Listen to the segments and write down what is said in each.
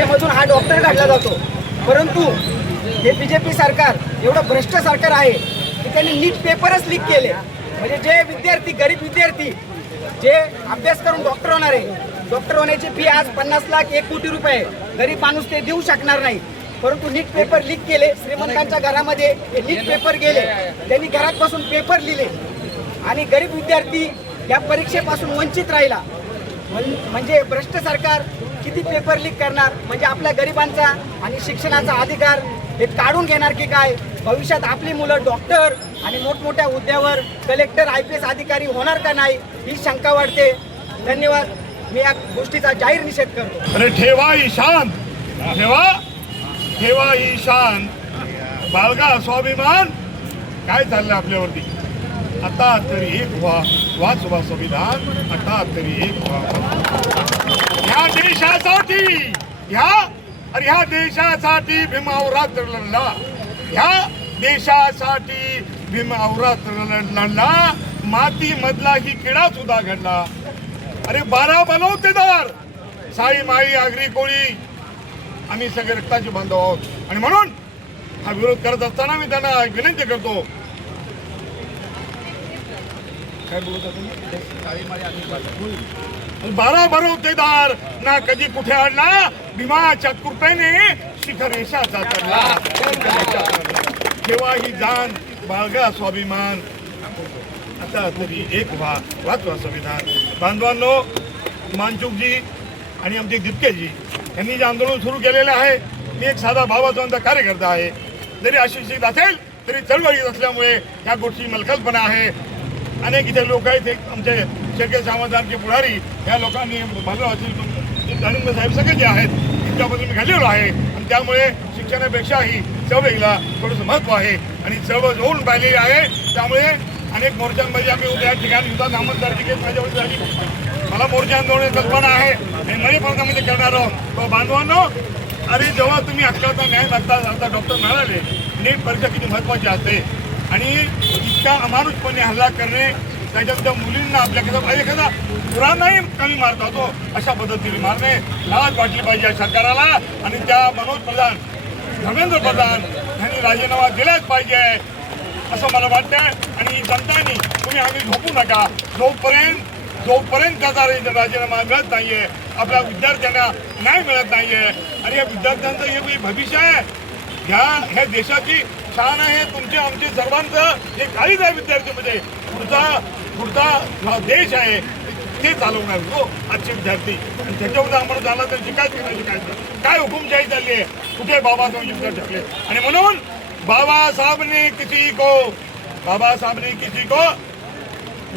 परीक्षेमधून हा डॉक्टर काढला जातो। परंतु हे बीजेपी सरकार एवढं भ्रष्ट सरकार आहे की त्यांनी नीट पेपरच लीक केले। म्हणजे जे विद्यार्थी, गरीब विद्यार्थी जे अभ्यास करून डॉक्टर होणार आहे, डॉक्टर होण्याची फी आज 50 लाख 1 कोटी रुपये, गरीब माणूस ते देऊ शकणार नाही। परंतु नीट पेपर लीक केले, श्रीमंतांच्या घरामध्ये हे लीक पेपर गेले, त्यांनी घरात बसून पेपर लिहिले आणि गरीब विद्यार्थी या परीक्षेपासून वंचित राहिला। म्हणजे भ्रष्ट सरकार किती पेपर लीक करणार, म्हणजे आपल्या गरिबांचा आणि शिक्षणाचा अधिकार हे काढून घेणार की काय? भविष्यात आपली मुलं डॉक्टर आणि मोठमोठ्या हुद्द्यावर कलेक्टर IPS अधिकारी होणार का नाही ही शंका वाटते। धन्यवाद। मी या गोष्टीचा जाहीर निषेध करतो। अरे ठेवा ईशान, ठेवा ईशान, बाळगा स्वाभिमान। काय चाललंय आपल्यावरती? आता तरी एक वाचवा संविधान, आता तरी एक ह्या देशासाठी, ह्या देशासाठी भीमावर रात्र लढला, ह्या देशासाठी भीमावर रात्र लढला, माती मधला ही किडा सुद्धा घडला। अरे 12 बनवतेदार, साई माई आगरी कोळी, आम्ही सगळे रक्ताचे बांधव आहोत आणि म्हणून हा विरोध करत असताना मी त्यांना विनंती करतो। काय बोलत होता? 12 बनवतेदार ना कधी कुठे अडला, भीमाच्या कृपेने शिखर यशाचा चढला। ठेवा ही जाण, बाळगा स्वाभिमान, आता तरी एक वाचवा संविधान। बांधवांनो, मानचुकजी आणि आमचे दिपकेजी यांनी जे आंदोलन सुरू केलेलं आहे, मी एक साधा भावाचा कार्यकर्ता आहे। जरी अशिक्षित असेल तरी चळवळीत असल्यामुळे या गोष्टी मलकल्पना आहे। अनेक इथे लोक आहेत, आमचे शेळके सावंतांचे पुढारी, या लोकांनी भालराव साहेब सगळे जे आहेत त्यांच्याबद्दल मी घडलेलो आहे आणि त्यामुळे शिक्षणापेक्षाही चळवळीला थोडंसं महत्त्व आहे आणि चळवळ होऊन पाहिलेली आहे। त्यामुळे अनेक मोर्चांमध्ये आम्ही उद्या ठिकाणी सुद्धा नामंजूरची केस माझ्यावर झाली। मला मोर्चा आंदोलन कल्पना आहे आणि मणिपर्गामध्ये करणार आहोत। तो बांधवांनो, अरे जेव्हा तुम्ही हक्काचा न्याय मागता डॉक्टर म्हणाले नीट परीक्षा किती महत्त्वाची असते आणि इतका अमानुषपणे हल्ला करणे, त्याच्यात मुलींना आपल्याकडे एखादा पुराणाही कमी मारत होतो अशा पद्धतीने मारणे लाज वाटली पाहिजे या सरकाराला आणि त्या मनोज प्रधान, धर्मेंद्र प्रधान यांनी राजीनामा दिलाच पाहिजे असं मला वाटतं। आणि जनतानी तुम्ही आम्ही झोपू नका, जोपर्यंत त्याचा राजीनामा मिळत नाहीये, आपल्या विद्यार्थ्यांना न्याय मिळत नाहीये आणि या विद्यार्थ्यांचं हे भविष्य आहे, ह्या देशाची शान आहे, तुमचे आमचे सर्वांचं हे काहीच आहे विद्यार्थ्यांमध्ये। पुढचा देश आहे ते चालवणार हो आजचे विद्यार्थी आणि त्याच्यावर आम्हाला झाला तर शिकायचं काय हुकुमशाही चालली आहे, कुठे बाबासाहेब युद्ध टाकले आणि म्हणून बाबा साहब ने किसी को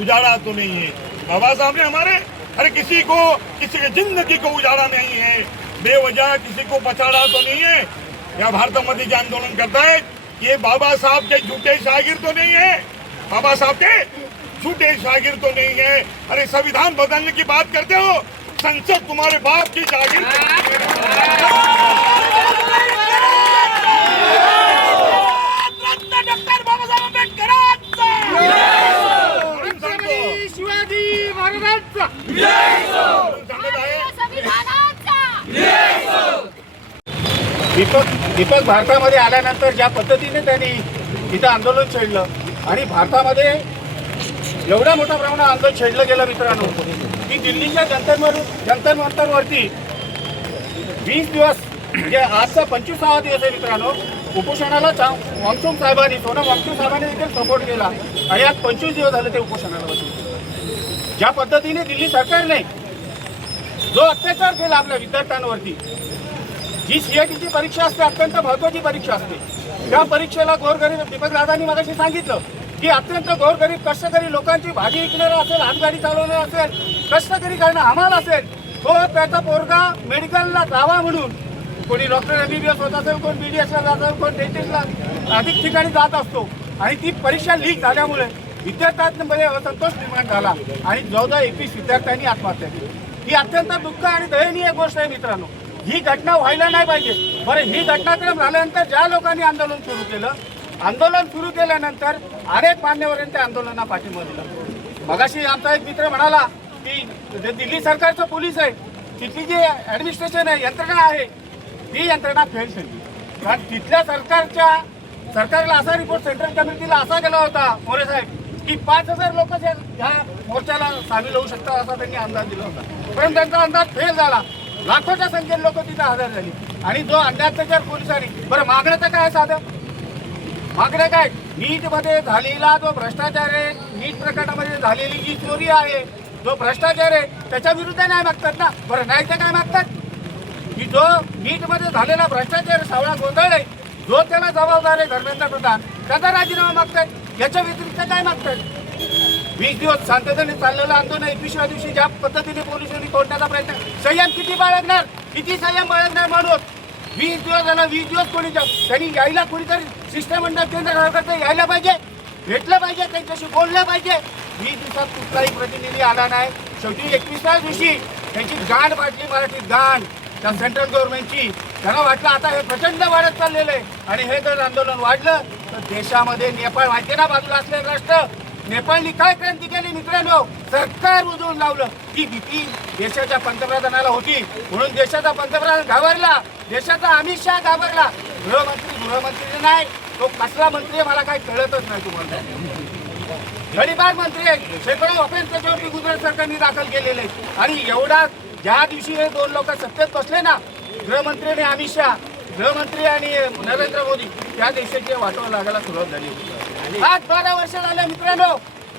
उजाड़ा तो नहीं है। बाबा साहब ने हमारे किसी की जिंदगी को उजाड़ा नहीं है, बेवजह किसी को पछाड़ा तो नहीं है। या भारतामध्ये जे आंदोलन करतायत ये बाबा साहब के झूठे शागिर तो नहीं है, बाबा साहब के झूठे शागिर तो नहीं है। अरे संविधान बदलने की बात करते हो, संसद तुम्हारे बाप की जागीर दीपक भारतामध्ये आल्यानंतर ज्या पद्धतीने त्यांनी इथं आंदोलन छेडलं आणि भारतामध्ये एवढ्या मोठ्या प्रमाणात आंदोलन छेडलं गेलं मित्रांनो की दिल्लीच्या जंतर मंतरवरती 20 दिवस म्हणजे आजचा 25वा दिवस आहे मित्रांनो। उपोषणाला वांगचुक साहेबांनी, सोनम वांगचुक साहेबांनी देखील सपोर्ट केला आणि आज 25 दिवस झाले ते उपोषणाला बसले। ज्या पद्धतीने दिल्ली सरकारने जो अत्याचार केला आपल्या विद्यार्थ्यांवरती, जी CITची परीक्षा असते अत्यंत महत्त्वाची परीक्षा असते, त्या परीक्षेला गोरगरीब, दीपक दादांनी मगाशी सांगितलं की अत्यंत गोरगरीब कष्टकरी लोकांची भाजी विकणारा असेल, हातगाडी चालवणारा असेल, कष्टकरी करणं हमाल असेल, तो त्याचा पोरगा मेडिकलला जावा म्हणून कोणी डॉक्टर MBBS होत असेल, कोण BDSला जात असेल, कोण डेंटिस्टला अधिक ठिकाणी जात असतो आणि ती परीक्षा लीक झाल्यामुळे विद्यार्थ्यांमध्ये असंतोष निर्माण झाला आणि 14-21 विद्यार्थ्यांनी आत्महत्या केली। ही अत्यंत दुःख आणि दयनीय गोष्ट आहे मित्रांनो। ही घटना व्हायला नाही पाहिजे। बरं, ही घटनाक्रम झाल्यानंतर ज्या लोकांनी आंदोलन सुरू केल्यानंतर अनेक मान्यवरांनी त्या आंदोलनाला पाठिंबा दिला। मगाशी आमचा एक मित्र म्हणाला की दिल्ली सरकारचं पोलीस आहे, तिथली जी ॲडमिनिस्ट्रेशन आहे, यंत्रणा आहे, ती यंत्रणा फेल ठरली. कारण तिथल्या सरकारला असा रिपोर्ट सेंट्रल कमिटीला असा गेला होता मोरे साहेब की 5,000 लोक ह्या मोर्चाला सामील होऊ शकतात असा त्यांनी अंदाज दिला होता. परंतु त्यांचा अंदाज फेल झाला. लाखोच्या संख्येने लोक तिथे हजर झाली आणि जो अत्याचार पोलिसांनी बरं मागणं तर काय साधं मागणं काय नीटमध्ये झालेला जो भ्रष्टाचार आहे नीट प्रकरणामध्ये झालेली जी चोरी आहे जो भ्रष्टाचार आहे त्याच्या विरुद्ध नाही मागतात ना. बरं नाही तर काय मागतात की जो नीटमध्ये झालेला भ्रष्टाचार सावळा गोंधळ आहे जो त्याला जबाबदार आहे धर्मेंद्र प्रधान त्याचा राजीनामा मागतात. याच्या व्यतिरिक्त काय मागतात. 20 दिवस शांततेने चाललेलं आंदोलन 21व्या दिवशी ज्या पद्धतीने पोलिसांनी तोडण्याचा प्रयत्न संयम किती बाळगणार किती संयम बाळगणार माणूस. 20 दिवस झाला 20 दिवस कोणी त्यांनी यायला कोणीतरी शिष्टमंडळ केंद्र सरकारचं यायला पाहिजे भेटलं पाहिजे त्यांच्याशी बोललं पाहिजे. 20 दिवसात कुठलाही प्रतिनिधी आला नाही. शेवटी 21व्या दिवशी त्यांची गांड वाटली मराठीत गांड त्या सेंट्रल गव्हर्नमेंटची. त्यांना वाटलं आता हे प्रचंड वाढत चाललेलं आहे आणि हे जर आंदोलन वाढलं तर देशामध्ये नेपाळ माहिती ना बाजूला असलेलं राष्ट्र नेपाळनी काय क्रांती केली मित्रांनो सरकार उजवून लावलं. ती भीती देशाच्या पंतप्रधानाला होती म्हणून देशाचा पंतप्रधान घाबरला देशाचा अमित शहा घाबरला. गृहमंत्री नाही तो कसला मंत्री आहे मला काही कळतच नाही तुम्हाला. गडीबार मंत्री आहे शेकडो ऑफेन्स त्याच्यावरती गुजरात सरकारने दाखल केलेले आहेत आणि एवढा ज्या दिवशी हे दोन लोक सत्तेत बसले ना गृहमंत्री आणि अमित शहा गृहमंत्री आणि नरेंद्र मोदी त्या देशाची वाटव लागायला सुरुवात झाली. आज 12 वर्ष झाले मित्रांनो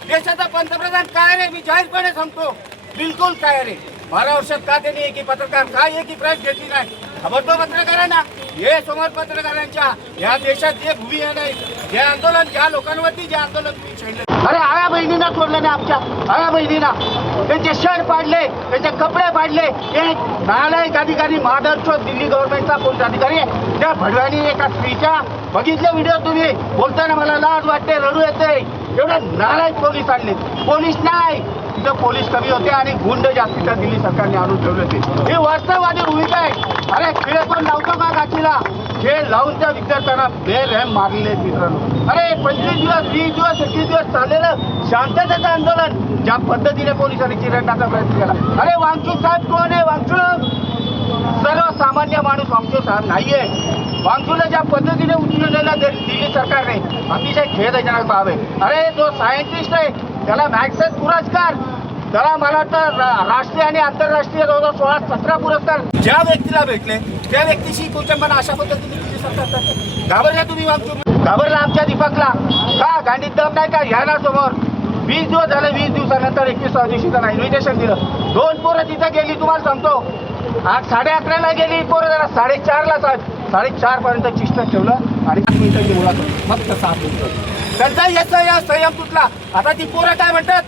देशाचा पंतप्रधान काय रे मी जाहीरपणे सांगतो बिलकुल काय रे. 12 वर्षात का त्यांनी एकी पत्रकार काय एकी प्रेस घेतली नाही. खबरतो पत्रकारांना हे समोर पत्रकारांच्या या देशात जे भूमी आहे जे आंदोलन ज्या लोकांवरती जे आंदोलन तुम्ही छेडले अरे आया बहिणींना सोडलं नाही आमच्या आया बहिणींना त्यांचे शर्ट पाडले त्यांचे कपडे पाडले. एक नालायक अधिकारी महाराष्ट्र दिल्ली गव्हर्नमेंटचा पोलीस अधिकारी त्या भडव्यानी एका स्त्रीच्या बघितले व्हिडिओ तुम्ही बोलताना मला लाज वाटते रडू येते. एवढे नालायक पोलीस आणले पोलीस नाही तिथं पोलीस कमी होते आणि गुंड जास्त दिल्ली सरकारने आणून ठेवले होते. ही वास्तववादी भूमिका आहे. अरे खेळ पण लावतो का गाठीला खेळ लावून त्या विद्यार्थ्यांना बेरहम मारले मित्रांनो. अरे 25 दिवस 20 दिवस 21 दिवस चाललेलं शांततेचं आंदोलन ज्या पद्धतीने पोलिसांनी चिरडण्याचा प्रयत्न केला. अरे वांगचूक साहेब कोण आहे वांगचूक सर्वसामान्य माणूस वांगचूक साहेब नाहीये. वांगचूकला ज्या पद्धतीने उचललेला दिल्ली सरकारने अतिशय खेदजनक बाब आहे. अरे जो सायंटिस्ट आहे त्याला मॅग्सेस पुरस्कार त्याला मला वाटतं राष्ट्रीय आणि आंतरराष्ट्रीय 2016-17 पुरस्कार ज्या व्यक्तीला भेटले त्या व्यक्तीशी कुचंबन अशा पद्धतीने दिल्ली सरकार करते. घाबरला तुम्ही वागचूक घाबरला आमच्या दीपकला का गांडीत दम नाही का यायला समोर. 20 दिवस झाले 20 दिवसानंतर 21व्या दिवशी त्यांना इन्व्हिटेशन दिलं. 2 पोरं तिथं गेली तुम्हाला सांगतो. आज 11:30ला गेली पोरं जरा 4:30ला 4:30 पर्यंत चिष्ट ठेवलं आणि 5 मिनिटाची मुलाखत फक्त 7 मिनिटं त्यांचा याचा या संयम तुटला. आता ती पोरं काय म्हणतात